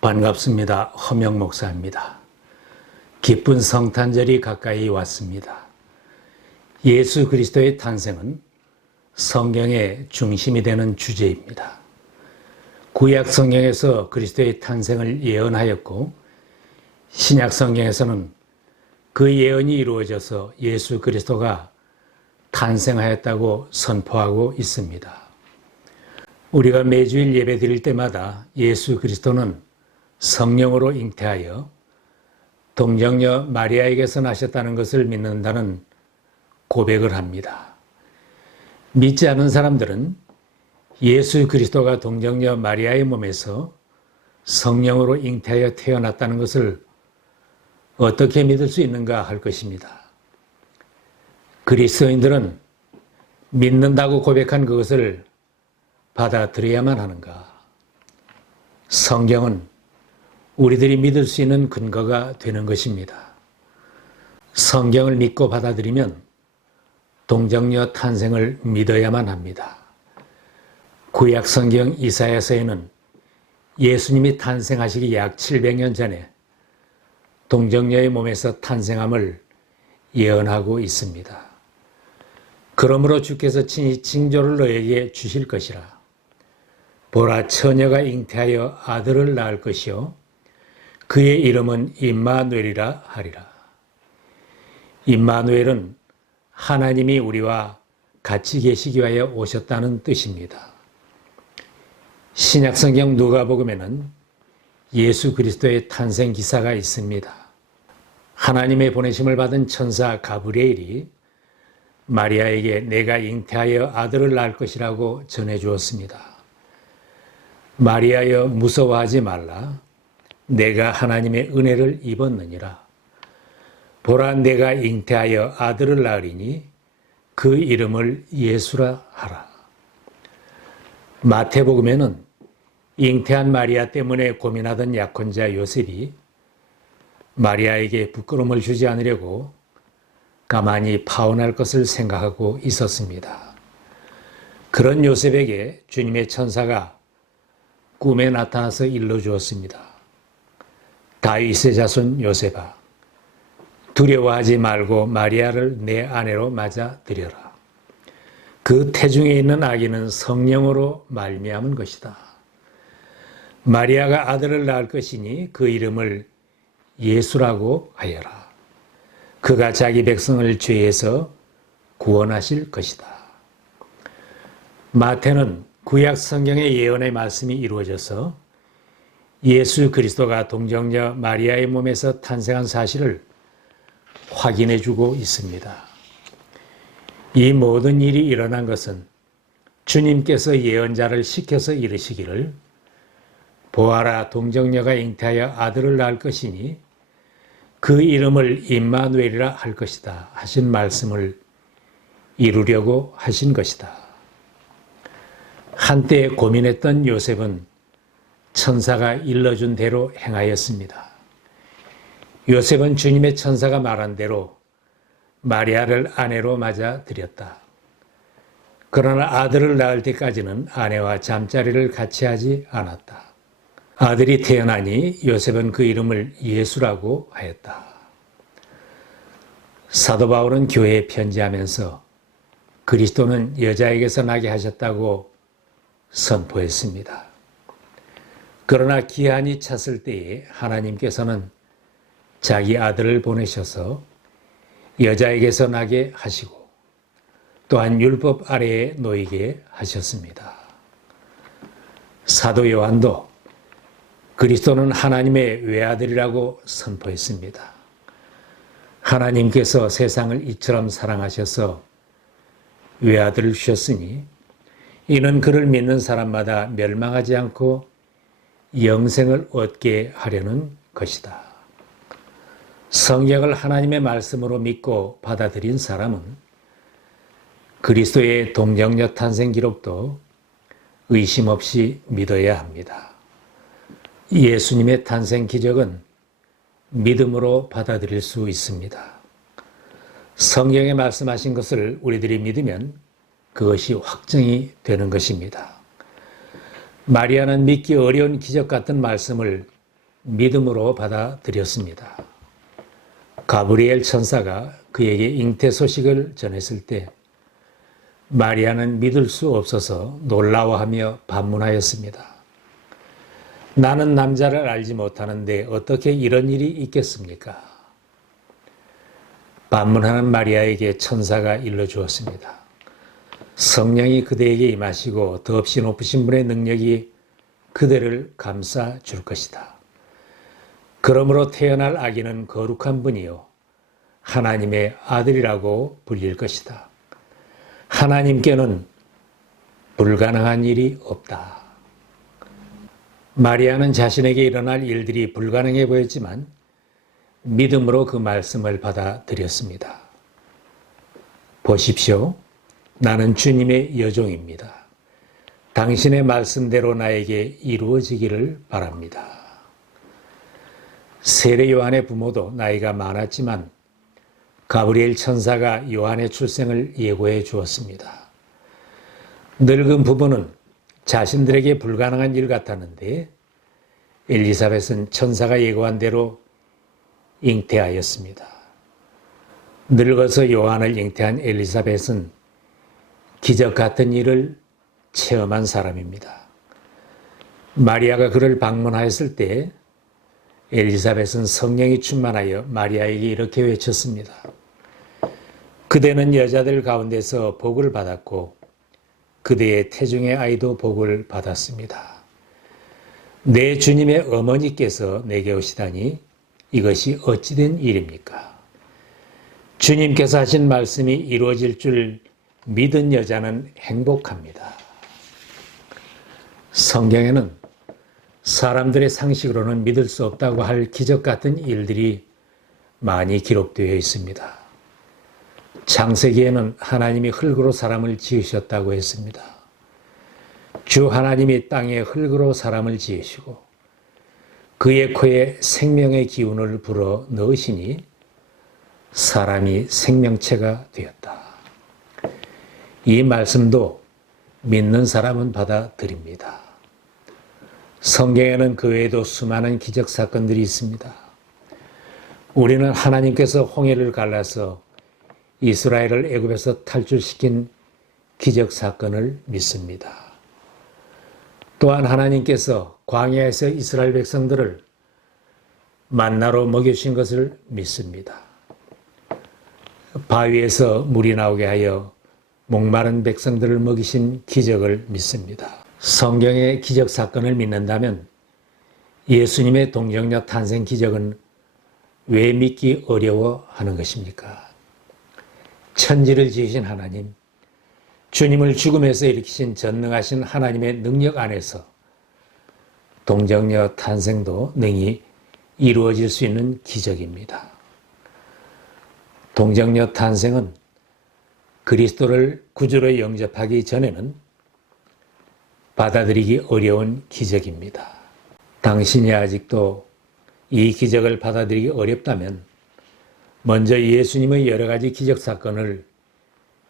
반갑습니다. 허명 목사입니다. 기쁜 성탄절이 가까이 왔습니다. 예수 그리스도의 탄생은 성경의 중심이 되는 주제입니다. 구약 성경에서 그리스도의 탄생을 예언하였고, 신약 성경에서는 그 예언이 이루어져서 예수 그리스도가 탄생하였다고 선포하고 있습니다. 우리가 매주일 예배 드릴 때마다 예수 그리스도는 성령으로 잉태하여 동정녀 마리아에게서 나셨다는 것을 믿는다는 고백을 합니다. 믿지 않은 사람들은 예수 그리스도가 동정녀 마리아의 몸에서 성령으로 잉태하여 태어났다는 것을 어떻게 믿을 수 있는가 할 것입니다. 그리스도인들은 믿는다고 고백한 그것을 받아들여야만 하는가? 성경은 우리들이 믿을 수 있는 근거가 되는 것입니다. 성경을 믿고 받아들이면 동정녀 탄생을 믿어야만 합니다. 구약 성경 이사야서에는 예수님이 탄생하시기 약 700년 전에 동정녀의 몸에서 탄생함을 예언하고 있습니다. 그러므로 주께서 친히 징조를 너에게 주실 것이라. 보라, 처녀가 잉태하여 아들을 낳을 것이요 그의 이름은 임마누엘이라 하리라. 임마누엘은 하나님이 우리와 같이 계시기 위하여 오셨다는 뜻입니다. 신약성경 누가복음에는 예수 그리스도의 탄생 기사가 있습니다. 하나님의 보내심을 받은 천사 가브리엘이 마리아에게 내가 잉태하여 아들을 낳을 것이라고 전해주었습니다. 마리아여, 무서워하지 말라. 내가 하나님의 은혜를 입었느니라. 보라, 내가 잉태하여 아들을 낳으리니 그 이름을 예수라 하라. 마태복음에는 잉태한 마리아 때문에 고민하던 약혼자 요셉이 마리아에게 부끄러움을 주지 않으려고 가만히 파혼할 것을 생각하고 있었습니다. 그런 요셉에게 주님의 천사가 꿈에 나타나서 일러주었습니다. 다윗의 자손 요셉아, 두려워하지 말고 마리아를 내 아내로 맞아들여라. 그 태중에 있는 아기는 성령으로 말미암은 것이다. 마리아가 아들을 낳을 것이니 그 이름을 예수라고 하여라. 그가 자기 백성을 죄에서 구원하실 것이다. 마태는 구약 성경의 예언의 말씀이 이루어져서 예수 그리스도가 동정녀 마리아의 몸에서 탄생한 사실을 확인해 주고 있습니다. 이 모든 일이 일어난 것은 주님께서 예언자를 시켜서 이르시기를 보아라, 동정녀가 잉태하여 아들을 낳을 것이니 그 이름을 임마누엘이라 할 것이다 하신 말씀을 이루려고 하신 것이다. 한때 고민했던 요셉은 천사가 일러준 대로 행하였습니다. 요셉은 주님의 천사가 말한 대로 마리아를 아내로 맞아들였다. 그러나 아들을 낳을 때까지는 아내와 잠자리를 같이 하지 않았다. 아들이 태어나니 요셉은 그 이름을 예수라고 하였다. 사도 바울은 교회에 편지하면서 그리스도는 여자에게서 나게 하셨다고 선포했습니다. 그러나 기한이 찼을 때에 하나님께서는 자기 아들을 보내셔서 여자에게서 나게 하시고 또한 율법 아래에 놓이게 하셨습니다. 사도 요한도 그리스도는 하나님의 외아들이라고 선포했습니다. 하나님께서 세상을 이처럼 사랑하셔서 외아들을 주셨으니 이는 그를 믿는 사람마다 멸망하지 않고 영생을 얻게 하려는 것이다. 성경을 하나님의 말씀으로 믿고 받아들인 사람은 그리스도의 동정녀 탄생 기록도 의심 없이 믿어야 합니다. 예수님의 탄생 기적은 믿음으로 받아들일 수 있습니다. 성경에 말씀하신 것을 우리들이 믿으면 그것이 확정이 되는 것입니다. 마리아는 믿기 어려운 기적 같은 말씀을 믿음으로 받아들였습니다. 가브리엘 천사가 그에게 잉태 소식을 전했을 때 마리아는 믿을 수 없어서 놀라워하며 반문하였습니다. 나는 남자를 알지 못하는데 어떻게 이런 일이 있겠습니까? 반문하는 마리아에게 천사가 일러주었습니다. 성령이 그대에게 임하시고 더없이 높으신 분의 능력이 그대를 감싸 줄 것이다. 그러므로 태어날 아기는 거룩한 분이요 하나님의 아들이라고 불릴 것이다. 하나님께는 불가능한 일이 없다. 마리아는 자신에게 일어날 일들이 불가능해 보였지만 믿음으로 그 말씀을 받아들였습니다. 보십시오. 나는 주님의 여종입니다. 당신의 말씀대로 나에게 이루어지기를 바랍니다. 세례 요한의 부모도 나이가 많았지만 가브리엘 천사가 요한의 출생을 예고해 주었습니다. 늙은 부부는 자신들에게 불가능한 일 같았는데 엘리사벳은 천사가 예고한 대로 잉태하였습니다. 늙어서 요한을 잉태한 엘리사벳은 기적 같은 일을 체험한 사람입니다. 마리아가 그를 방문하였을 때 엘리사벳은 성령이 충만하여 마리아에게 이렇게 외쳤습니다. 그대는 여자들 가운데서 복을 받았고 그대의 태중의 아이도 복을 받았습니다. 내 주님의 어머니께서 내게 오시다니 이것이 어찌된 일입니까? 주님께서 하신 말씀이 이루어질 줄 믿은 여자는 행복합니다. 성경에는 사람들의 상식으로는 믿을 수 없다고 할 기적 같은 일들이 많이 기록되어 있습니다. 창세기에는 하나님이 흙으로 사람을 지으셨다고 했습니다. 주 하나님이 땅에 흙으로 사람을 지으시고 그의 코에 생명의 기운을 불어 넣으시니 사람이 생명체가 되었다. 이 말씀도 믿는 사람은 받아들입니다. 성경에는 그 외에도 수많은 기적 사건들이 있습니다. 우리는 하나님께서 홍해를 갈라서 이스라엘을 애굽에서 탈출시킨 기적 사건을 믿습니다. 또한 하나님께서 광야에서 이스라엘 백성들을 만나로 먹여주신 것을 믿습니다. 바위에서 물이 나오게 하여 목마른 백성들을 먹이신 기적을 믿습니다. 성경의 기적 사건을 믿는다면 예수님의 동정녀 탄생 기적은 왜 믿기 어려워하는 것입니까? 천지를 지으신 하나님, 주님을 죽음에서 일으키신 전능하신 하나님의 능력 안에서 동정녀 탄생도 능히 이루어질 수 있는 기적입니다. 동정녀 탄생은 그리스도를 구주로 영접하기 전에는 받아들이기 어려운 기적입니다. 당신이 아직도 이 기적을 받아들이기 어렵다면 먼저 예수님의 여러 가지 기적 사건을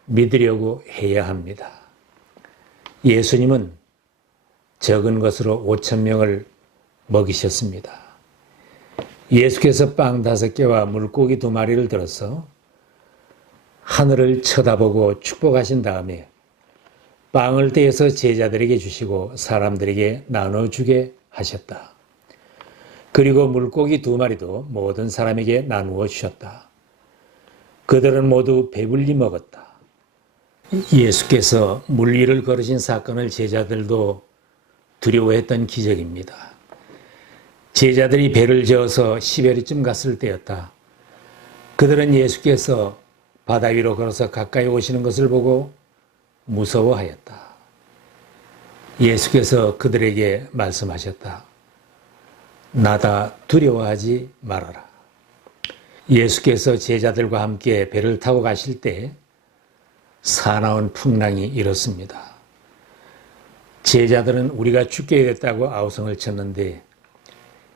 믿으려고 해야 합니다. 예수님은 적은 것으로 5,000명을 먹이셨습니다. 예수께서 빵 5개와 물고기 2마리를 들어서 하늘을 쳐다보고 축복하신 다음에 빵을 떼어서 제자들에게 주시고 사람들에게 나눠주게 하셨다. 그리고 물고기 2마리도 모든 사람에게 나누어 주셨다. 그들은 모두 배불리 먹었다. 예수께서 물 위를 걸으신 사건을 제자들도 두려워했던 기적입니다. 제자들이 배를 저어서 10여리쯤 갔을 때였다. 그들은 예수께서 바다 위로 걸어서 가까이 오시는 것을 보고 무서워하였다. 예수께서 그들에게 말씀하셨다. 나다 두려워하지 말아라. 예수께서 제자들과 함께 배를 타고 가실 때 사나운 풍랑이 일었습니다. 제자들은 우리가 죽게 됐다고 아우성을 쳤는데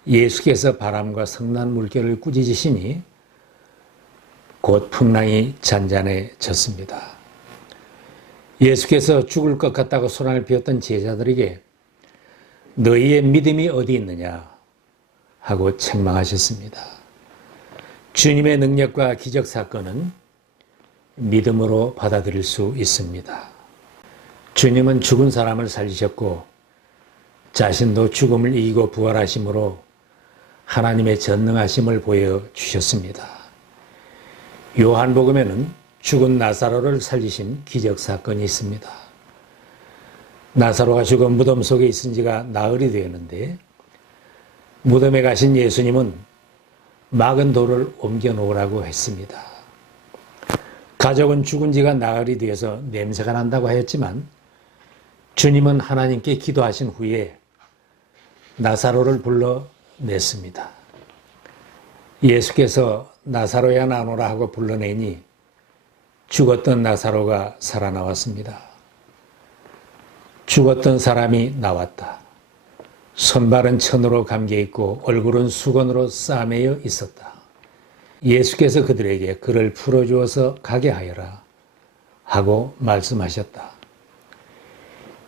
예수께서 바람과 성난 물결을 꾸짖으시니 곧 풍랑이 잔잔해졌습니다. 예수께서 죽을 것 같다고 소란을 피웠던 제자들에게 너희의 믿음이 어디 있느냐 하고 책망하셨습니다. 주님의 능력과 기적 사건은 믿음으로 받아들일 수 있습니다. 주님은 죽은 사람을 살리셨고 자신도 죽음을 이기고 부활하심으로 하나님의 전능하심을 보여주셨습니다. 요한복음에는 죽은 나사로를 살리신 기적 사건이 있습니다. 나사로가 죽은 무덤 속에 있은 지가 나흘이 되었는데 무덤에 가신 예수님은 막은 돌을 옮겨 놓으라고 했습니다. 가족은 죽은 지가 나흘이 되어서 냄새가 난다고 하였지만 주님은 하나님께 기도하신 후에 나사로를 불러냈습니다. 예수께서 나사로야 나오라 하고 불러내니 죽었던 나사로가 살아나왔습니다. 죽었던 사람이 나왔다. 손발은 천으로 감겨있고 얼굴은 수건으로 싸매여 있었다. 예수께서 그들에게 그를 풀어주어서 가게 하여라 하고 말씀하셨다.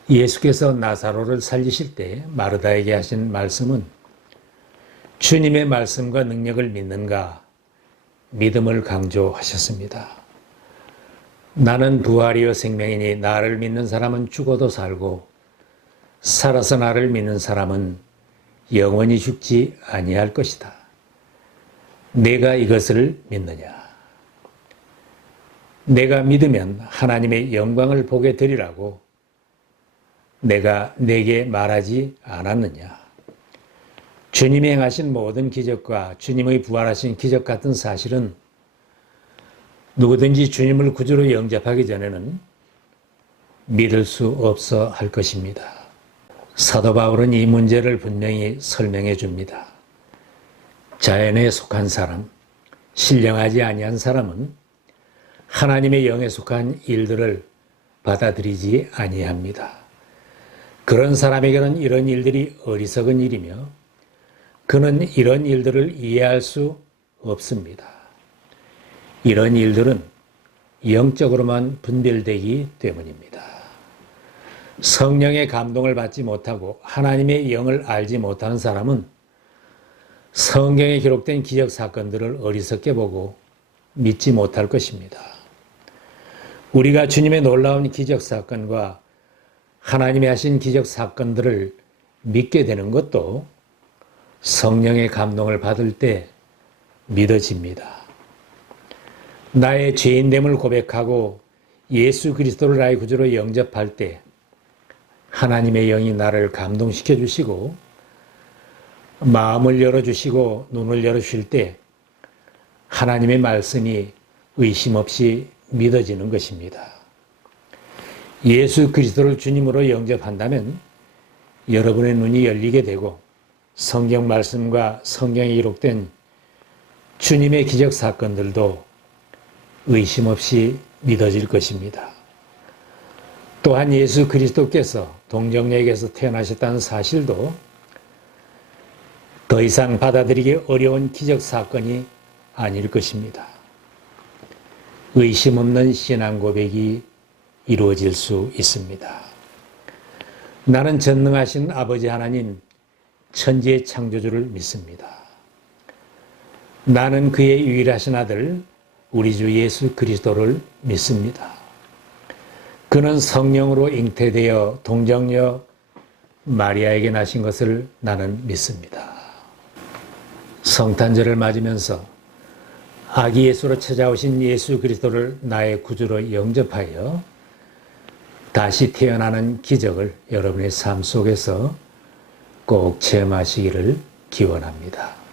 예수께서 나사로를 살리실 때 마르다에게 하신 말씀은 주님의 말씀과 능력을 믿는가 믿음을 강조하셨습니다. 나는 부활이요 생명이니 나를 믿는 사람은 죽어도 살고 살아서 나를 믿는 사람은 영원히 죽지 아니할 것이다. 내가 이것을 믿느냐? 내가 믿으면 하나님의 영광을 보게 되리라고 내가 내게 말하지 않았느냐? 주님이 행하신 모든 기적과 주님의 부활하신 기적 같은 사실은 누구든지 주님을 구주로 영접하기 전에는 믿을 수 없어 할 것입니다. 사도 바울은 이 문제를 분명히 설명해 줍니다. 자연에 속한 사람, 신령하지 아니한 사람은 하나님의 영에 속한 일들을 받아들이지 아니합니다. 그런 사람에게는 이런 일들이 어리석은 일이며 그는 이런 일들을 이해할 수 없습니다. 이런 일들은 영적으로만 분별되기 때문입니다. 성령의 감동을 받지 못하고 하나님의 영을 알지 못하는 사람은 성경에 기록된 기적 사건들을 어리석게 보고 믿지 못할 것입니다. 우리가 주님의 놀라운 기적 사건과 하나님이 하신 기적 사건들을 믿게 되는 것도 성령의 감동을 받을 때 믿어집니다. 나의 죄인됨을 고백하고 예수 그리스도를 나의 구주로 영접할 때 하나님의 영이 나를 감동시켜 주시고 마음을 열어주시고 눈을 열어주실 때 하나님의 말씀이 의심 없이 믿어지는 것입니다. 예수 그리스도를 주님으로 영접한다면 여러분의 눈이 열리게 되고 성경 말씀과 성경에 기록된 주님의 기적 사건들도 의심 없이 믿어질 것입니다. 또한 예수 그리스도께서 동정녀에게서 태어나셨다는 사실도 더 이상 받아들이기 어려운 기적 사건이 아닐 것입니다. 의심 없는 신앙 고백이 이루어질 수 있습니다. 나는 전능하신 아버지 하나님 천지의 창조주를 믿습니다. 나는 그의 유일하신 아들 우리 주 예수 그리스도를 믿습니다. 그는 성령으로 잉태되어 동정녀 마리아에게 나신 것을 나는 믿습니다. 성탄절을 맞으면서 아기 예수로 찾아오신 예수 그리스도를 나의 구주로 영접하여 다시 태어나는 기적을 여러분의 삶 속에서 꼭 체험하시기를 기원합니다.